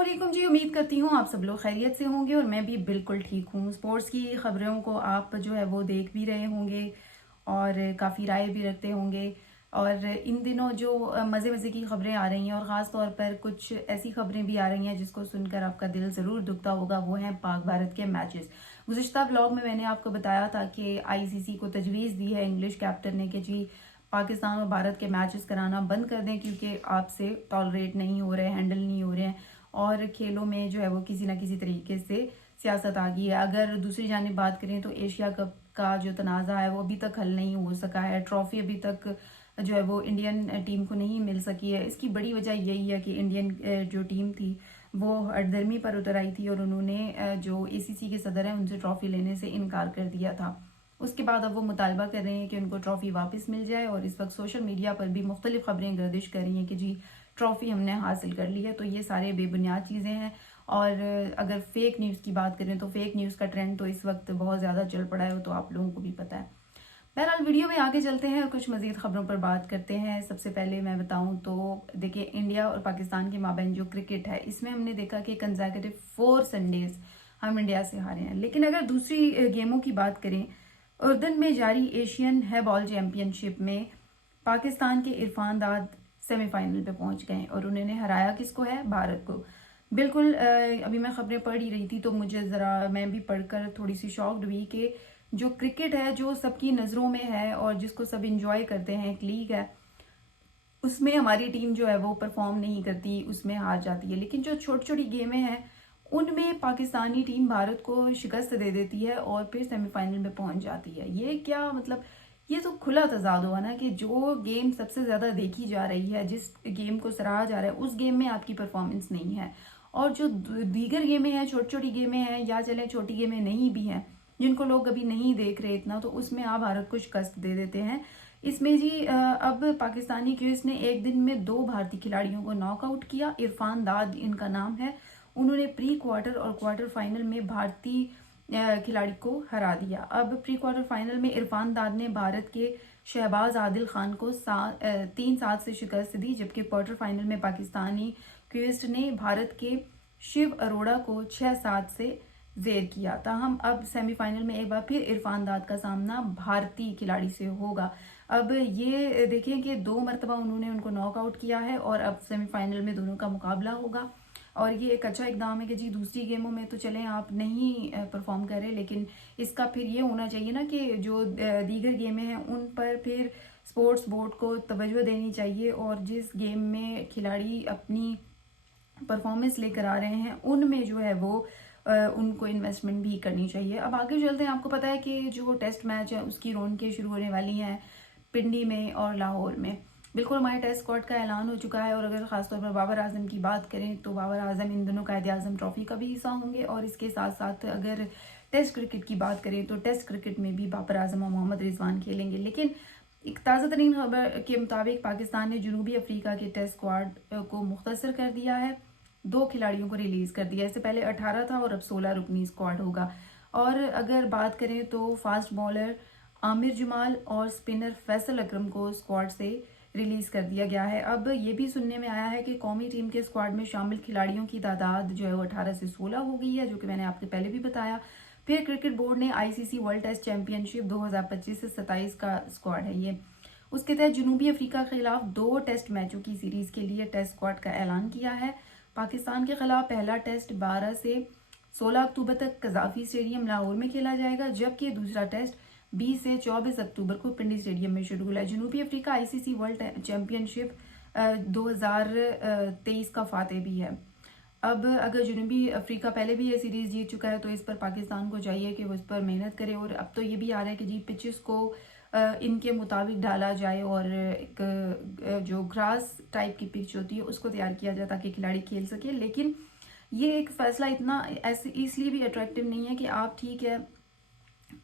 अस्सलामुअलैकुम जी। उम्मीद करती हूँ आप सब लोग खैरियत से होंगे और मैं भी बिल्कुल ठीक हूँ। स्पोर्ट्स की खबरों को आप जो है वो देख भी रहे होंगे और काफ़ी राय भी रखते होंगे। और इन दिनों जो मज़े मज़े की खबरें आ रही हैं और ख़ास तौर पर कुछ ऐसी खबरें भी आ रही हैं जिसको सुनकर आपका दिल ज़रूर दुखता होगा, वो हैं पाक भारत के मैचेस। गुज़िश्ता ब्लॉग में मैंने आपको बताया था कि आईसीसी को तजवीज़ दी है इंग्लिश कैप्टन ने कि जी पाकिस्तान और भारत के मैचेस कराना बंद कर दें क्योंकि आपसे टॉलरेट नहीं हो रहे, हैंडल नहीं हो रहे हैं और खेलों में जो है वो किसी ना किसी तरीके से सियासत आ गई है। अगर दूसरी जानिब बात करें तो एशिया कप का जो तनाज़ा है वो अभी तक हल नहीं हो सका है। ट्रॉफी अभी तक जो है वो इंडियन टीम को नहीं मिल सकी है। इसकी बड़ी वजह यही है कि इंडियन जो टीम थी वो हठधर्मी पर उतर आई थी और उन्होंने जो एसीसी के सदर हैं उनसे ट्रॉफी लेने से इनकार कर दिया था। उसके बाद अब वो मुतालबा कर रहे हैं कि उनको ट्रॉफी वापस मिल जाए और इस वक्त सोशल मीडिया पर भी मुख्तलिफ खबरें गर्दिश कर रही हैं कि जी ट्रॉफी हमने हासिल कर ली है। तो ये सारे बेबुनियाद चीज़ें हैं। और अगर फेक न्यूज़ की बात करें तो फेक न्यूज़ का ट्रेंड तो इस वक्त बहुत ज़्यादा चल पड़ा है, वो तो आप लोगों को भी पता है। बहरहाल वीडियो में आगे चलते हैं और कुछ मज़ीद खबरों पर बात करते हैं। सबसे पहले मैं बताऊं तो देखिए, इंडिया और पाकिस्तान के माबैन जो क्रिकेट है इसमें हमने देखा कि कंसेक्यूटिव 4 संडेज हम इंडिया से हारे हैं। लेकिन अगर दूसरी गेमों की बात करें, उर्दन में जारी एशियन है बॉल चैंपियनशिप में पाकिस्तान के इरफान दाद सेमीफाइनल पे पहुंच गए और उन्होंने हराया किसको है, भारत को। बिल्कुल अभी मैं खबरें पढ़ ही रही थी तो मुझे ज़रा मैं भी पढ़कर थोड़ी सी शॉक्ड हुई कि जो क्रिकेट है जो सबकी नज़रों में है और जिसको सब इंजॉय करते हैं, एक लीग है, उसमें हमारी टीम जो है वो परफॉर्म नहीं करती, उसमें हार जाती है। लेकिन जो छोटी छोटी गेमें हैं उनमें पाकिस्तानी टीम भारत को शिकस्त दे देती है और फिर सेमीफाइनल में पहुंच जाती है। ये क्या मतलब, ये तो खुला तजाद हुआ ना कि जो गेम सबसे ज़्यादा देखी जा रही है, जिस गेम को सराहा जा रहा है, उस गेम में आपकी परफॉर्मेंस नहीं है। और जो दीगर गेमें हैं, छोटी छोटी गेमें हैं या चले छोटी गेमें नहीं भी हैं जिनको लोग अभी नहीं देख रहे इतना, तो उसमें आप भारत को शिकस्त दे देते हैं। इसमें जी अब पाकिस्तानी क्रिकेट ने एक दिन में 2 भारतीय खिलाड़ियों को नॉकआउट किया। इरफान दाद इनका नाम है। उन्होंने प्री क्वार्टर और क्वार्टर फाइनल में भारतीय खिलाड़ी को हरा दिया। अब प्री क्वार्टर फाइनल में इरफान दाद ने भारत के शहबाज आदिल खान को 3-7 से शिकस्त दी, जबकि क्वार्टर फाइनल में पाकिस्तानी क्रिकेट ने भारत के शिव अरोड़ा को 6-7 से जेर किया। ताहम अब सेमीफाइनल में एक बार फिर इरफान दाद का सामना भारतीय खिलाड़ी से होगा। अब ये देखें कि 2 मरतबा उन्होंने उनको नॉकआउट किया है और अब सेमीफाइनल में दोनों का मुकाबला होगा। और ये एक अच्छा इकदाम है कि जी दूसरी गेमों में तो चलें आप नहीं परफॉर्म कर रहे, लेकिन इसका फिर ये होना चाहिए ना कि जो दीगर गेमें हैं उन पर फिर स्पोर्ट्स बोर्ड को तवज्जो देनी चाहिए और जिस गेम में खिलाड़ी अपनी परफॉर्मेंस लेकर आ रहे हैं उनमें जो है वो उनको इन्वेस्टमेंट भी करनी चाहिए। अब आगे चलते हैं। आपको पता है कि जो टेस्ट मैच है उसकी रौनकें शुरू होने वाली हैं पिंडी में और लाहौर में। बिल्कुल हमारे टेस्ट स्क्वाड का ऐलान हो चुका है और अगर खासतौर पर बाबर आजम की बात करें तो बाबर आजम इन दिनों कायदे आजम ट्रॉफी का भी हिस्सा होंगे। और इसके साथ साथ अगर टेस्ट क्रिकेट की बात करें तो टेस्ट क्रिकेट में भी बाबर आजम और मोहम्मद रिजवान खेलेंगे। लेकिन एक ताज़ा तरीन खबर के मुताबिक पाकिस्तान ने जनूबी अफ्रीका के टेस्ट स्क्वाड को मुख्तसर कर दिया है, 2 खिलाड़ियों को रिलीज कर दिया। इससे पहले 18 था और अब 16 रुकनी स्क्वाड होगा। और अगर बात करें तो फास्ट बॉलर आमिर जमाल और स्पिनर फैसल अकरम को स्क्वाड से रिलीज कर दिया गया है। अब ये भी सुनने में आया है कि कौमी टीम के स्क्वाड में शामिल खिलाड़ियों की तादाद जो है वो 18 से 16 हो गई है, जो कि मैंने आपको पहले भी बताया। फिर क्रिकेट बोर्ड ने आईसीसी वर्ल्ड टेस्ट चैंपियनशिप 2025 से 27 का स्क्वाड है ये, उसके तहत जनूबी अफ्रीका के खिलाफ 2 टेस्ट मैचों की सीरीज के लिए टेस्ट स्क्वाड का ऐलान किया है। पाकिस्तान के खिलाफ पहला टेस्ट 12 से 16 अक्टूबर तक कजाफी स्टेडियम लाहौर में खेला जाएगा, जबकि दूसरा टेस्ट 20 से 24 अक्टूबर को पिंडी स्टेडियम में शेड्यूल है। जनूबी अफ्रीका आईसीसी वर्ल्ड चैंपियनशिप 2023 का फातेह भी है। अब अगर जनूबी अफ्रीका पहले भी ये सीरीज जीत चुका है तो इस पर पाकिस्तान को चाहिए कि वो इस पर मेहनत करे। और अब तो ये भी आ रहा है कि जी पिचेस को इनके मुताबिक डाला जाए और एक जो ग्रास टाइप की पिच होती है उसको तैयार किया जाए ताकि खिलाड़ी खेल सके। लेकिन ये एक फैसला इतना ऐसे इसलिए भी अट्रैक्टिव नहीं है कि आप ठीक है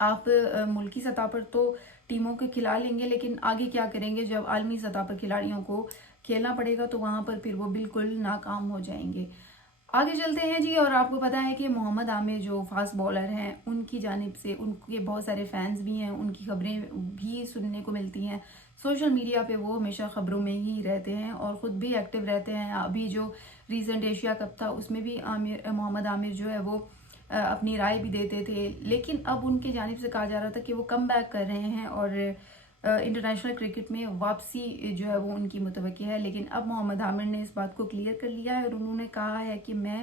आप मुल्की सतह पर तो टीमों को खिला लेंगे, लेकिन आगे क्या करेंगे जब आलमी सतह पर खिलाड़ियों को खेलना पड़ेगा, तो वहां पर फिर वो बिल्कुल नाकाम हो जाएंगे। आगे चलते हैं जी। और आपको पता है कि मोहम्मद आमिर जो फास्ट बॉलर हैं उनकी जानिब से उनके बहुत सारे फैंस भी हैं, उनकी खबरें भी सुनने को मिलती हैं सोशल मीडिया पे। वो हमेशा खबरों में ही रहते हैं और ख़ुद भी एक्टिव रहते हैं। अभी जो ریسنٹ ایشیا کپ تھا اس میں بھی محمد عامر جو ہے وہ اپنی رائے بھی دیتے تھے، لیکن اب ان کی جانب سے کہا جا رہا تھا کہ وہ کم بیک کر رہے ہیں اور انٹرنیشنل کرکٹ میں واپسی جو ہے وہ ان کی متوقع ہے. لیکن اب محمد عامر نے اس بات کو کلیئر کر لیا ہے اور انہوں نے کہا ہے کہ میں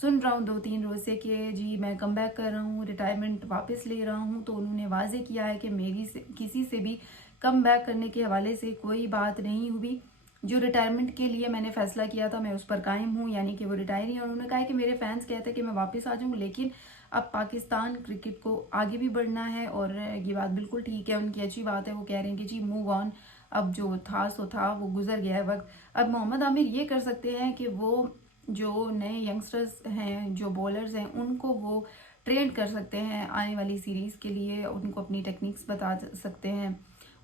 سن رہا ہوں 2-3 روز سے کہ جی میں کم بیک کر رہا ہوں، ریٹائرمنٹ واپس لے رہا ہوں. تو انہوں نے واضح کیا ہے کہ میری کسی سے بھی کم بیک کرنے کے حوالے سے کوئی بات نہیں ہوئی. جو ریٹائرمنٹ کے لیے میں نے فیصلہ کیا تھا میں اس پر قائم ہوں، یعنی کہ وہ ریٹائر ہیں. اور انہوں نے کہا کہ میرے فینس کہتے ہیں کہ میں واپس آ جاؤں، لیکن اب پاکستان کرکٹ کو آگے بھی بڑھنا ہے. اور یہ بات بالکل ٹھیک ہے، ان کی اچھی بات ہے. وہ کہہ رہے ہیں کہ جی موو آن، اب جو تھا سو تھا، وہ گزر گیا ہے وقت. اب محمد عامر یہ کر سکتے ہیں کہ وہ جو نئے ینگسٹرز ہیں، جو بولرز ہیں، ان کو وہ ٹرین کر سکتے ہیں آنے والی سیریز کے لیے. ان کو اپنی ٹیکنیکس بتا سکتے ہیں،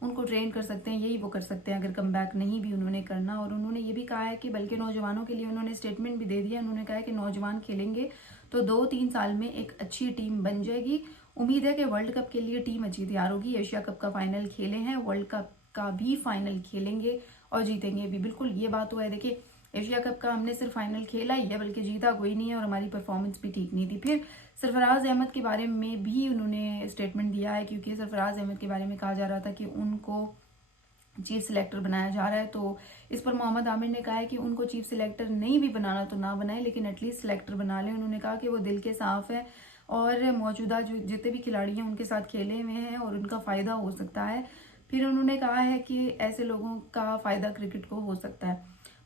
ان کو ٹرین کر سکتے ہیں. یہی وہ کر سکتے ہیں اگر کم بیک نہیں بھی انہوں نے کرنا. اور انہوں نے یہ بھی کہا ہے کہ بلکہ نوجوانوں کے لیے انہوں نے اسٹیٹمنٹ بھی دے دیا. انہوں نے کہا ہے کہ نوجوان کھیلیں گے تو 2-3 سال میں ایک اچھی ٹیم بن جائے گی. امید ہے کہ ورلڈ کپ کے لیے ٹیم اچھی تیار ہوگی. ایشیا کپ کا فائنل کھیلے ہیں، ورلڈ کپ کا بھی فائنل کھیلیں گے اور جیتیں گے بھی. بالکل یہ بات تو ہے. دیکھیں ایشیا کپ کا ہم نے صرف فائنل کھیلا ہی ہے، بلکہ جیتا کوئی نہیں ہے اور ہماری پرفارمنس بھی ٹھیک نہیں تھی. پھر سرفراز احمد کے بارے میں بھی انہوں نے اسٹیٹمنٹ دیا ہے، کیونکہ سرفراز احمد کے بارے میں کہا جا رہا تھا کہ ان کو چیف سلیکٹر بنایا جا رہا ہے. تو اس پر محمد عامر نے کہا ہے کہ ان کو چیف سلیکٹر نہیں بھی بنانا تو نہ بنائے، لیکن ایٹ لیسٹ سلیکٹر بنا لیں. انہوں نے کہا کہ وہ دل کے صاف ہے اور موجودہ جو جتنے بھی کھلاڑی ہیں ان کے ساتھ کھیلے ہوئے ہیں اور ان کا فائدہ ہو سکتا ہے. پھر انہوں نے کہا ہے کہ ایسے لوگوں کا فائدہ کرکٹ کو ہو سکتا ہے.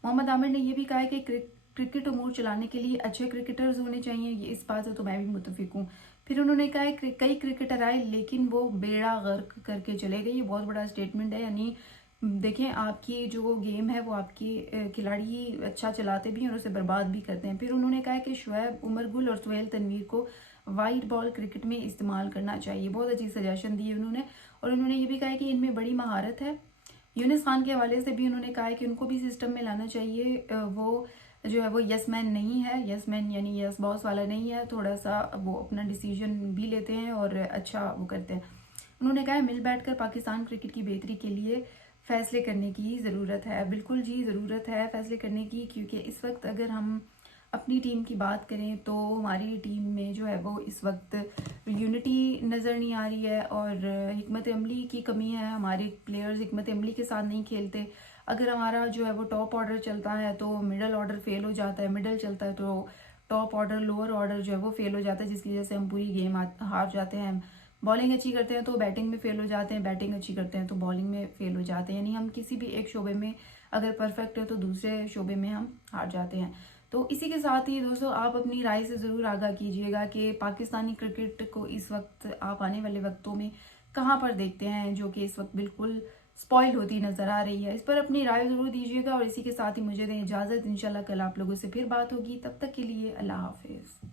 محمد عامر نے یہ بھی کہا ہے کہ کرکٹ امور چلانے کے لیے اچھے کرکٹرز ہونے چاہیے. یہ اس بات سے تو میں بھی متفق ہوں. پھر انہوں نے کہا ہے کئی کرکٹر آئے لیکن وہ بیڑا غرق کر کے چلے گئے. یہ بہت بڑا اسٹیٹمنٹ ہے. یعنی دیکھیں آپ کی جو گیم ہے وہ آپ کی کھلاڑی اچھا چلاتے بھی ہیں اور اسے برباد بھی کرتے ہیں. پھر انہوں نے کہا کہ شعیب عمر گل اور سہیل تنویر کو وائٹ بال کرکٹ میں استعمال کرنا چاہیے. بہت اچھی سجیشن دی ہے انہوں نے. اور انہوں نے یہ بھی کہا کہ ان میں بڑی مہارت ہے. یونس خان کے حوالے سے بھی انہوں نے کہا ہے کہ ان کو بھی سسٹم میں لانا چاہیے. وہ جو ہے وہ یس مین نہیں ہے، یس مین یعنی یس باس والا نہیں ہے. تھوڑا سا وہ اپنا ڈیسیژن بھی لیتے ہیں اور اچھا وہ کرتے ہیں. انہوں نے کہا ہے مل بیٹھ کر پاکستان کرکٹ کی بہتری کے لیے فیصلے کرنے کی ضرورت ہے. بالکل جی ضرورت ہے فیصلے کرنے کی، کیونکہ اس وقت اگر ہم اپنی ٹیم کی بات کریں تو ہماری ٹیم میں جو ہے وہ اس وقت یونٹی نظر نہیں آ رہی ہے اور حکمت عملی کی کمی ہے. ہمارے پلیئرز حکمت عملی کے ساتھ نہیں کھیلتے. اگر ہمارا جو ہے وہ ٹاپ آرڈر چلتا ہے تو مڈل آرڈر فیل ہو جاتا ہے، مڈل چلتا ہے تو ٹاپ آرڈر لوور آرڈر جو ہے وہ فیل ہو جاتا ہے، جس کی وجہ سے ہم پوری گیم ہار جاتے ہیں. بالنگ اچھی کرتے ہیں تو بیٹنگ میں فیل ہو جاتے ہیں، بیٹنگ اچھی کرتے ہیں تو بالنگ میں فیل ہو جاتے ہیں. یعنی ہم کسی بھی ایک شعبے میں اگر پرفیکٹ ہے تو دوسرے شعبے میں ہم ہار جاتے ہیں. تو اسی کے ساتھ ہی دوستو آپ اپنی رائے سے ضرور آگاہ کیجیے گا کہ پاکستانی کرکٹ کو اس وقت آپ آنے والے وقتوں میں کہاں پر دیکھتے ہیں، جو کہ اس وقت بالکل سپوائل ہوتی نظر آ رہی ہے. اس پر اپنی رائے ضرور دیجیے گا اور اسی کے ساتھ ہی مجھے دیں اجازت. انشاءاللہ کل آپ لوگوں سے پھر بات ہوگی. تب تک کے لیے اللہ حافظ.